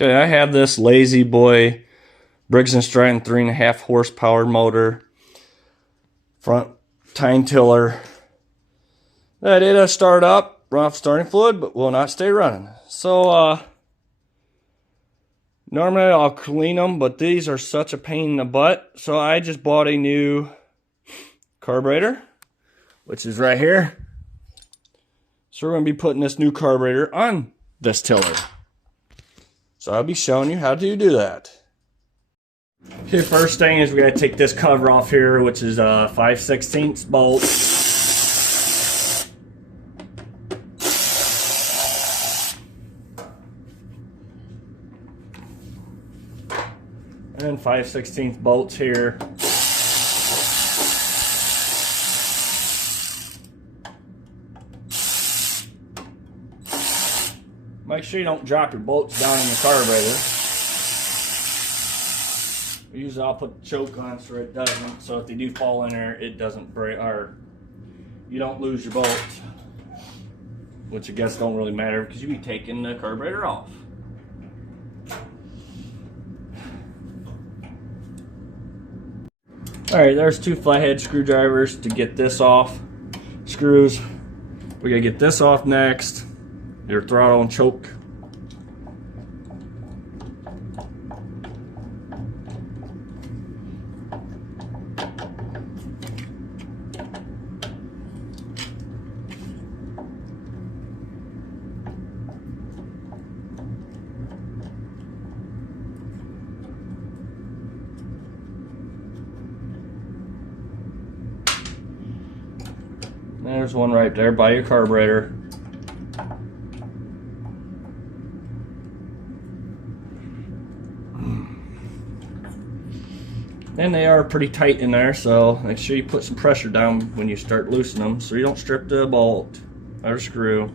Okay, I have this lazyboy Briggs Stratton 3.5 horsepower motor, front-tine tiller. That it'll start up, run off starting fluid, but will not stay running. So, normally I'll clean them, but these are such a pain in the butt. So I just bought a new carburetor, which is right here. So we're going to be putting this new carburetor on this tiller. So I'll be showing you how to do that. Okay, first thing is we got to take this cover off here, which is a 5/16 bolt. And 5/16 bolts here. Make sure you don't drop your bolts down in the carburetor. Usually I'll put the choke on so it doesn't, so if they do fall in there, it doesn't break, or you don't lose your bolts. Which I guess don't really matter because you'll be taking the carburetor off. Alright, there's two flathead screwdrivers to get this off. Screws. We gotta get this off next. Your throttle and choke. There's one right there by your carburetor. And they are pretty tight in there, so make sure you put some pressure down when you start loosening them so you don't strip the bolt or screw.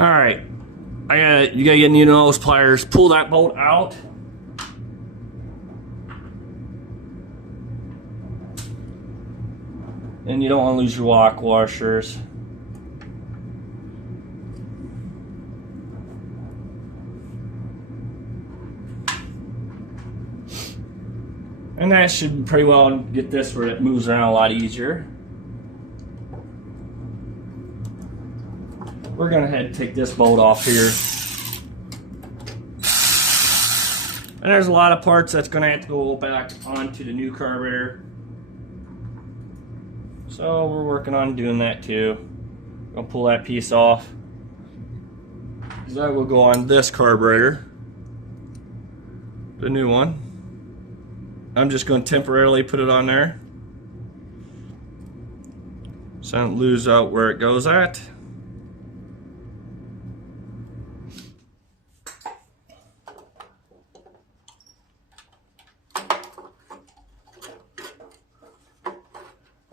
Alright, you gotta get new nose pliers, pull that bolt out. And you don't want to lose your lock washers. And that should pretty well get this where it moves around a lot easier. We're going to head and take this bolt off here. And there's a lot of parts that's going to have to go back onto the new carburetor. So we're working on doing that too. I'll pull that piece off. Because that will go on this carburetor. The new one. I'm just going to temporarily put it on there. So I don't lose out where it goes at.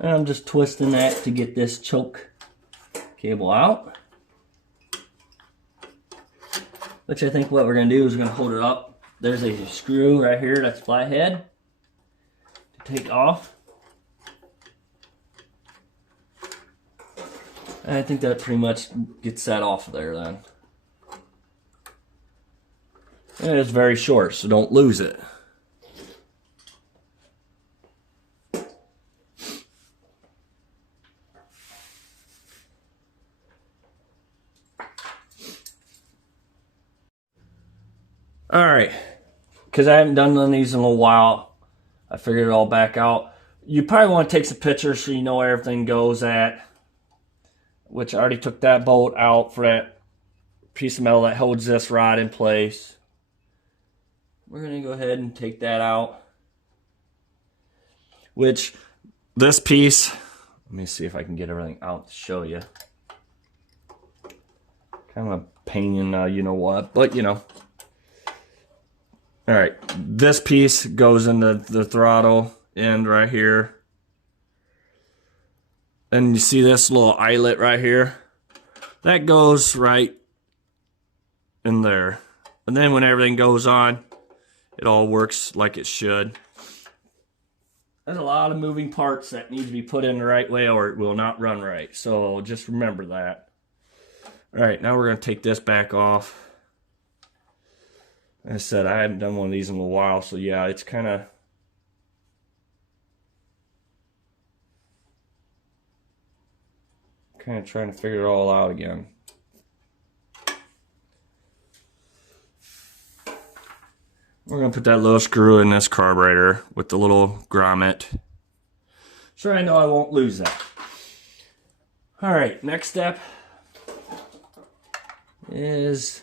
And I'm just twisting that to get this choke cable out. Which I think what we're going to do is we're going to hold it up. There's a screw right here that's flathead to take off. And I think that pretty much gets that off of there then. And it's very short, so don't lose it. Alright, because I haven't done none of these in a little while, I figured it all back out. You probably want to take some pictures so you know where everything goes at. Which I already took that bolt out for that piece of metal that holds this rod in place. We're going to go ahead and take that out. Which, this piece, let me see if I can get everything out to show you. Kind of a pain in you know what, but you know. All right, this piece goes into the throttle end right here. And you see this little eyelet right here? That goes right in there. And then when everything goes on, it all works like it should. There's a lot of moving parts that need to be put in the right way or it will not run right. So just remember that. All right, now we're going to take this back off. Like I said, I haven't done one of these in a while, so yeah, it's kind of trying to figure it all out again. We're going to put that little screw in this carburetor with the little grommet. So I know I won't lose that. All right, next step is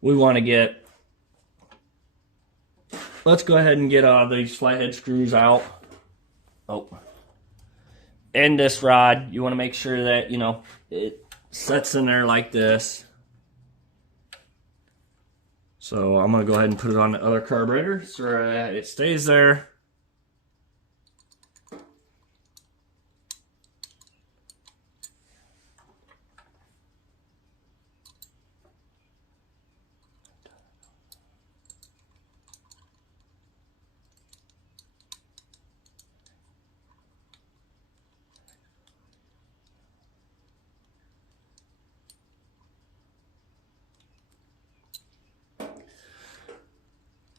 we want to get, let's go ahead and get these flathead screws out. Oh. And this rod, you want to make sure that, you know, it sets in there like this. So I'm going to go ahead and put it on the other carburetor so that it stays there.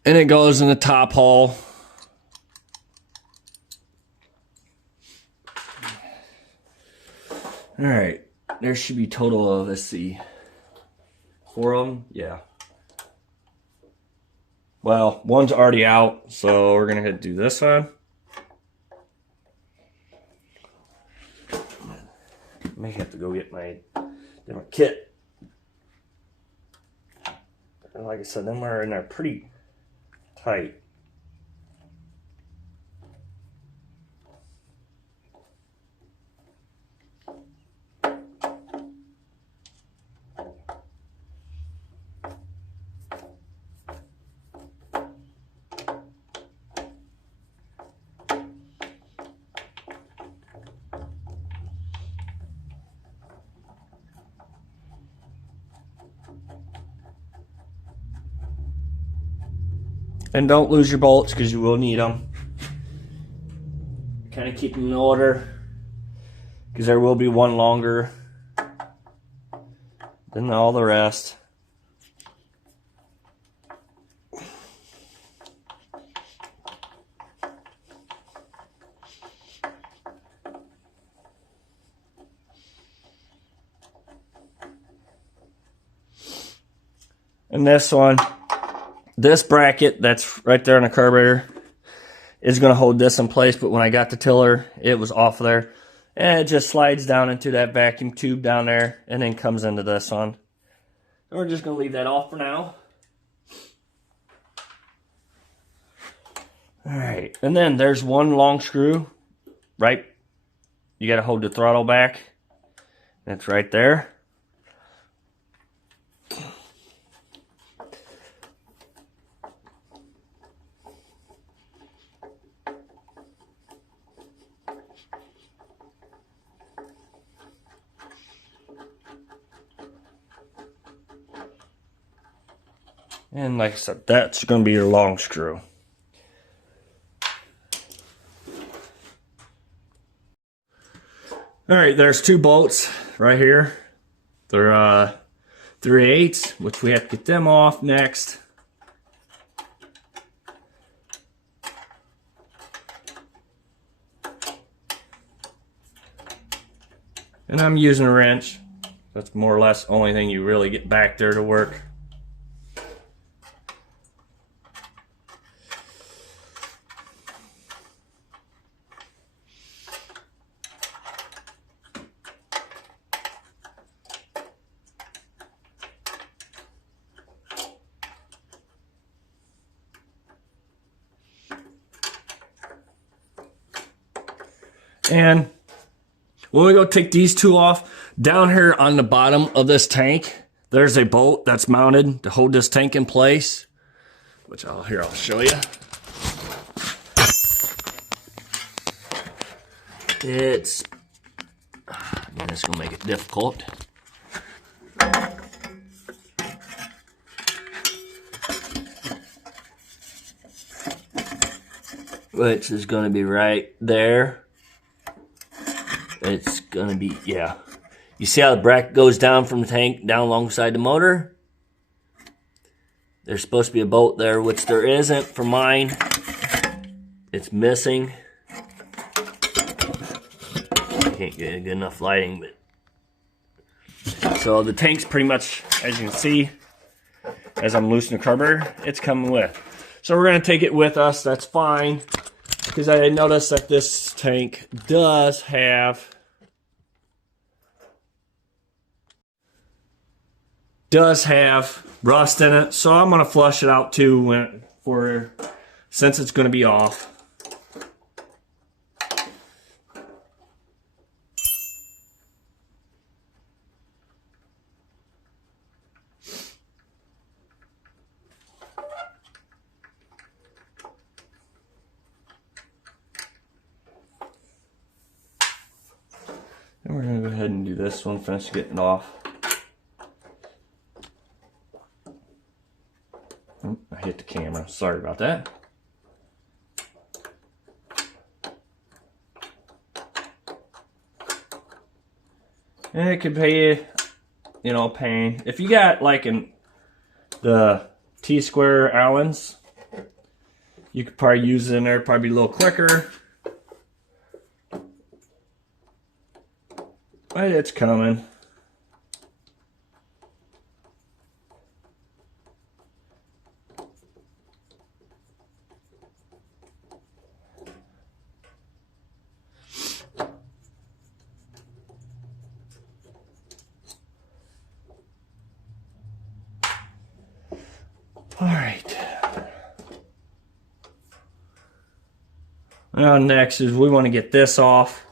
And it goes in the top hole. All right, there should be total of, let's see, 4 of them, yeah. Well, one's already out, so we're gonna do this one. May have to go get my different kit. And like I said, them are in there pretty tight. And don't lose your bolts because you will need them. Kind of keep them in order because there will be one longer than all the rest. And this one, this bracket that's right there on the carburetor is going to hold this in place, but when I got the tiller, it was off there. And it just slides down into that vacuum tube down there and then comes into this one. So we're just going to leave that off for now. All right, and then there's one long screw, right? You got to hold the throttle back. It's right there. And like I said, that's going to be your long screw. All right, there's 2 bolts right here. They're 3/8, which we have to get them off next. And I'm using a wrench. That's more or less the only thing you really get back there to work. And when we go take these 2 off, down here on the bottom of this tank, there's a bolt that's mounted to hold this tank in place. which I'll show you. It's, man, it's gonna make it difficult. Which is gonna be right there. It's gonna be, yeah. You see how the bracket goes down from the tank down alongside the motor? There's supposed to be a bolt there, which there isn't for mine. It's missing. I can't get good enough lighting, but so the tank's pretty much, as you can see, as I'm loosening the carburetor, it's coming with. So we're gonna take it with us. That's fine, because I noticed that this tank does have rust in it, so I'm gonna flush it out too since it's gonna be off. And we're gonna go ahead and do this one, finish getting it off. I hit the camera, sorry about that. And it could pay you know, pain. If you got like the T-square Allens, you could probably use it in there, probably be a little quicker. But it's coming. All right. Now next is we want to get this off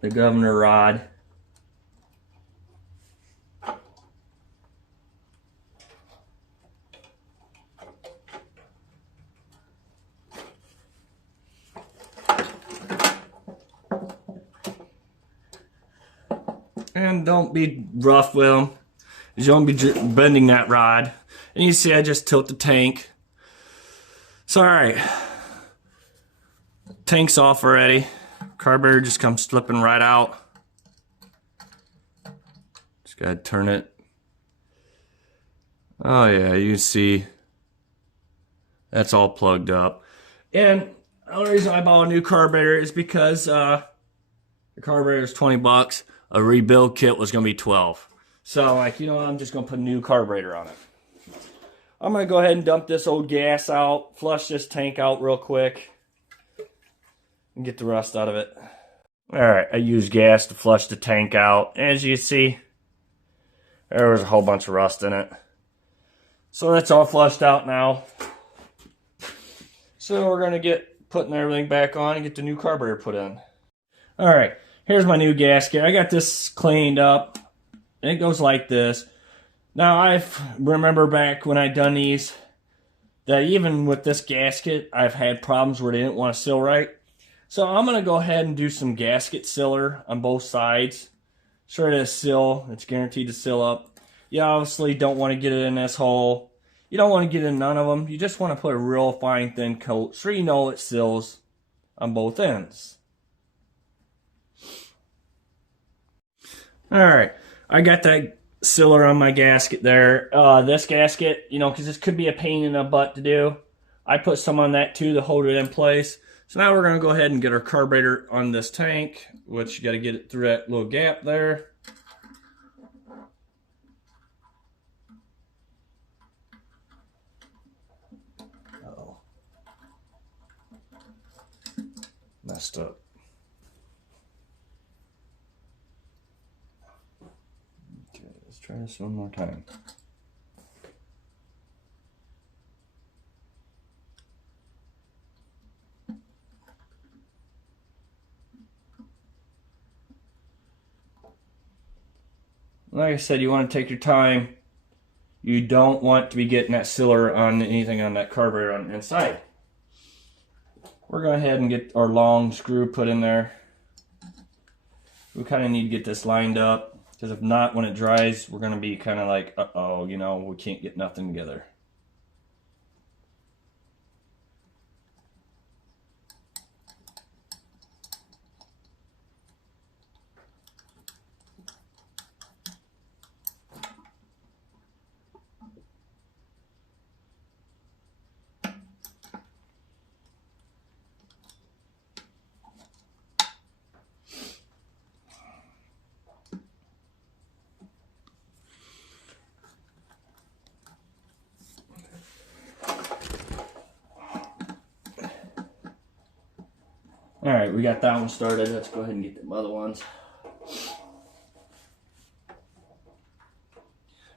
the governor rod. And don't be rough with them. You don't be bending that rod. And you see I just tilt the tank. So alright. Tank's off already. Carburetor just comes slipping right out. Just gotta turn it. Oh yeah, you see that's all plugged up. And the only reason I bought a new carburetor is because the carburetor is 20 bucks. A rebuild kit was gonna be 12. So like, you know, I'm just gonna put a new carburetor on it. I'm gonna go ahead and dump this old gas out, flush this tank out real quick, and get the rust out of it. Alright, I used gas to flush the tank out. As you see, there was a whole bunch of rust in it. So that's all flushed out now. So we're gonna get putting everything back on and get the new carburetor put in. Alright, here's my new gasket. I got this cleaned up. And it goes like this. Now I remember back when I done these, that even with this gasket, I've had problems where they didn't want to seal right. So I'm going to go ahead and do some gasket sealer on both sides. Sure to seal, it's guaranteed to seal up. You obviously don't want to get it in this hole. You don't want to get in none of them. You just want to put a real fine thin coat so you know it seals on both ends. Alright, I got that sealer on my gasket there. This gasket, you know, because this could be a pain in the butt to do. I put some on that too to hold it in place. So now we're going to go ahead and get our carburetor on this tank, which you got to get it through that little gap there. Uh-oh. Messed up. Okay, let's try this one more time. Like I said, you want to take your time. you don't want to be getting that sealer on anything on that carburetor on the inside. We're going to go ahead and get our long screw put in there. We kind of need to get this lined up, because if not, when it dries, we're going to be kind of like, uh-oh, you know, we can't get nothing together. Alright, we got that one started. Let's go ahead and get them other ones.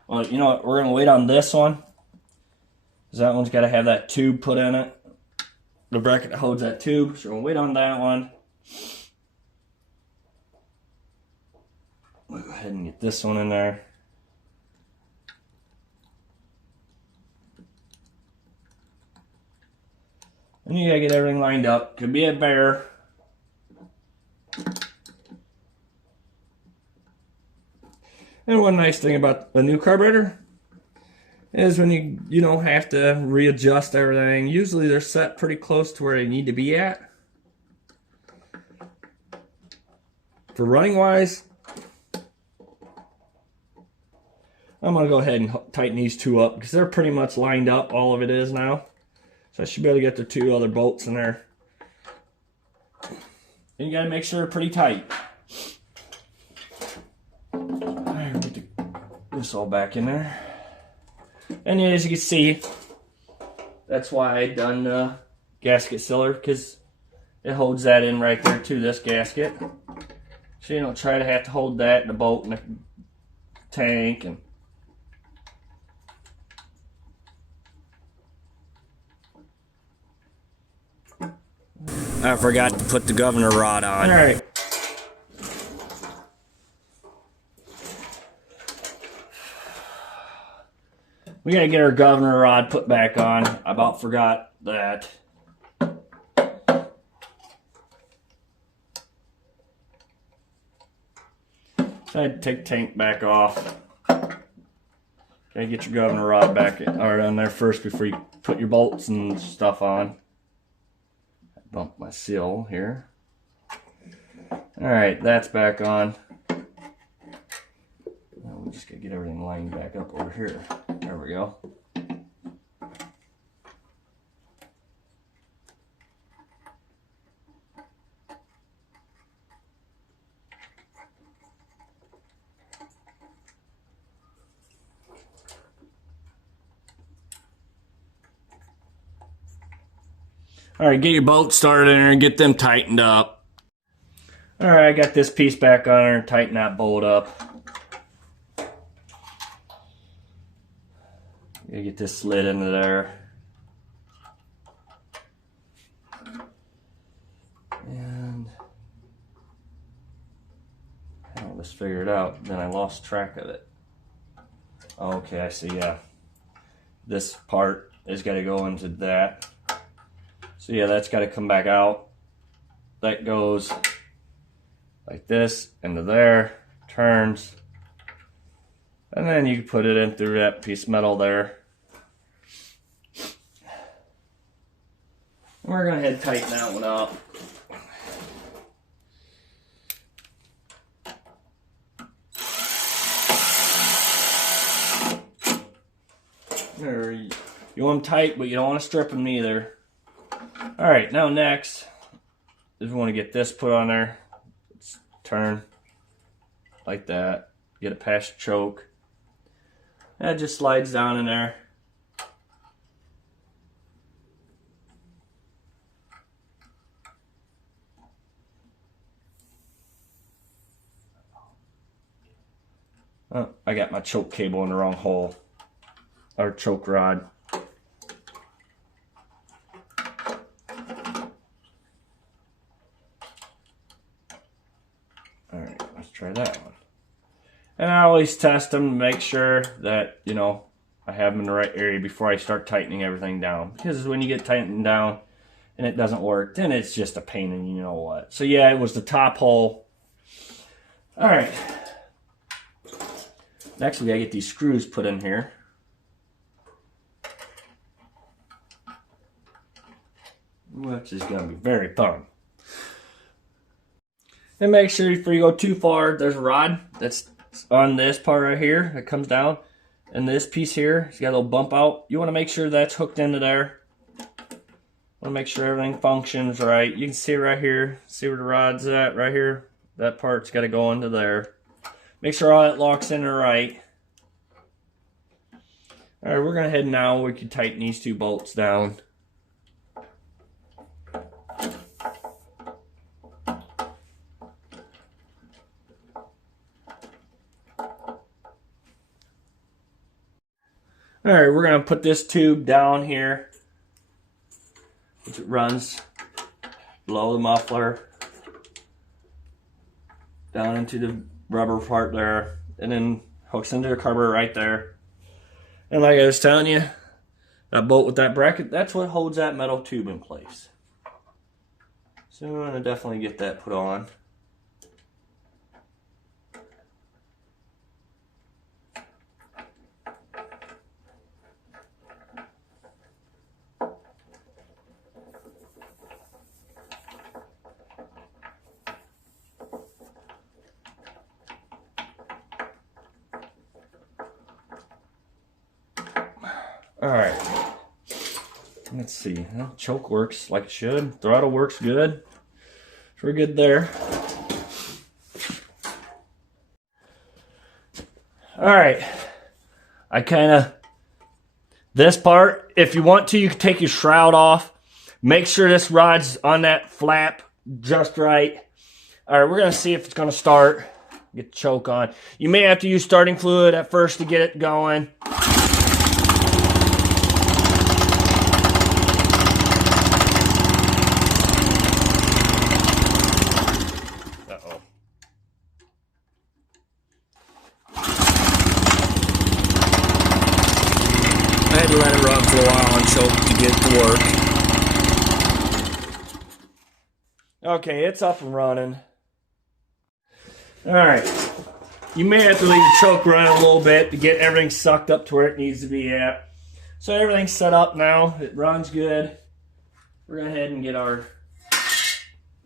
Well, you know what? We're going to wait on this one, because that one's got to have that tube put in it. The bracket that holds that tube. So we're going to wait on that one. We'll go ahead and get this one in there. And you got to get everything lined up. Could be a bear. And one nice thing about a new carburetor is when you don't have to readjust everything. Usually they're set pretty close to where they need to be at. For running wise, I'm going to go ahead and tighten these two up because they're pretty much lined up. All of it is now. So I should be able to get the two other bolts in there. And you got to make sure they're pretty tight. This all back in there, and as you can see, that's why I done the gasket sealer, because it holds that in right there to this gasket, so you don't try to have to hold that in the bolt and the tank. And I forgot to put the governor rod on. All right. We gotta get our governor rod put back on. I about forgot that. So I had to take the tank back off. Gotta get your governor rod back on there first before you put your bolts and stuff on. I bumped my seal here. Alright, that's back on. Now we just gotta get everything lined back up over here. There we go. Alright, get your bolts started in there and get them tightened up. Alright, I got this piece back on there and tighten that bolt up. Gotta get this slid into there. And I almost figured it out, then I lost track of it. Okay, I see, yeah. This part has got to go into that. So yeah, that's got to come back out. That goes like this into there, turns, and then you can put it in through that piece of metal there. We're going to head tighten that one up. There, you want them tight, but you don't want to strip them either. Alright, now next is we want to get this put on there. Let's turn like that. Get it past the choke. That just slides down in there. Oh, I got my choke cable in the wrong hole. Or choke rod. Alright, let's try that one. And I always test them to make sure that, you know, I have them in the right area before I start tightening everything down. Because when you get tightened down and it doesn't work, then it's just a pain in you know what. So yeah, it was the top hole. All right. Next, we gotta get these screws put in here. Which is gonna be very fun. And make sure before you go too far, there's a rod that's on this part right here that comes down. And this piece here, it's got a little bump out. You wanna make sure that's hooked into there. Wanna make sure everything functions right. You can see right here, see where the rod's at right here. That part's gotta go into there. Make sure all that locks in right. All right, we're gonna head now. We can tighten these two bolts down. All right, we're gonna put this tube down here, which it runs below the muffler, down into the rubber part there, and then hooks into the carburetor right there. And like I was telling you, that bolt with that bracket, that's what holds that metal tube in place. So we're gonna definitely get that put on. All right, let's see. Well, choke works like it should. Throttle works good. So we're good there. All right, this part, if you want to, you can take your shroud off. Make sure this rod's on that flap just right. All right, we're gonna see if it's gonna start. Get the choke on. You may have to use starting fluid at first to get it going. I had to let it run for a while on choke to get it to work. Okay, it's up and running. Alright. You may have to leave the choke running a little bit to get everything sucked up to where it needs to be at. So everything's set up now. It runs good. We're going to head and get our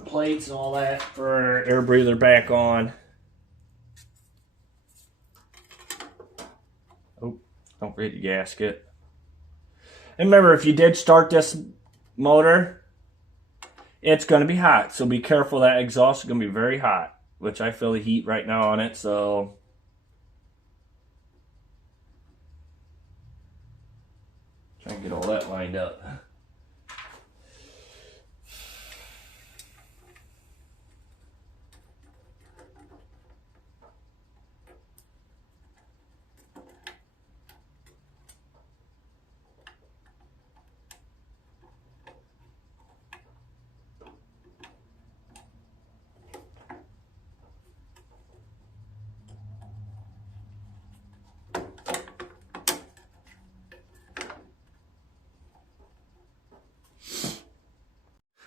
plates and all that for our air breather back on. Oh, don't forget your gasket. And remember, if you did start this motor, it's going to be hot. So be careful, that exhaust is going to be very hot, which I feel the heat right now on it. So try and get all that lined up.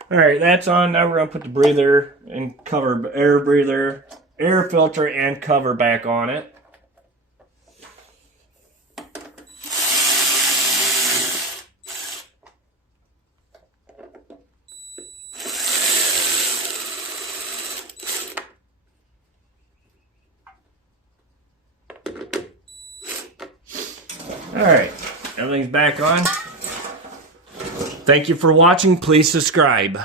All right, that's on. Now we're gonna put the breather and cover, air breather, air filter and cover back on it. All right, everything's back on. Thank you for watching. Please subscribe.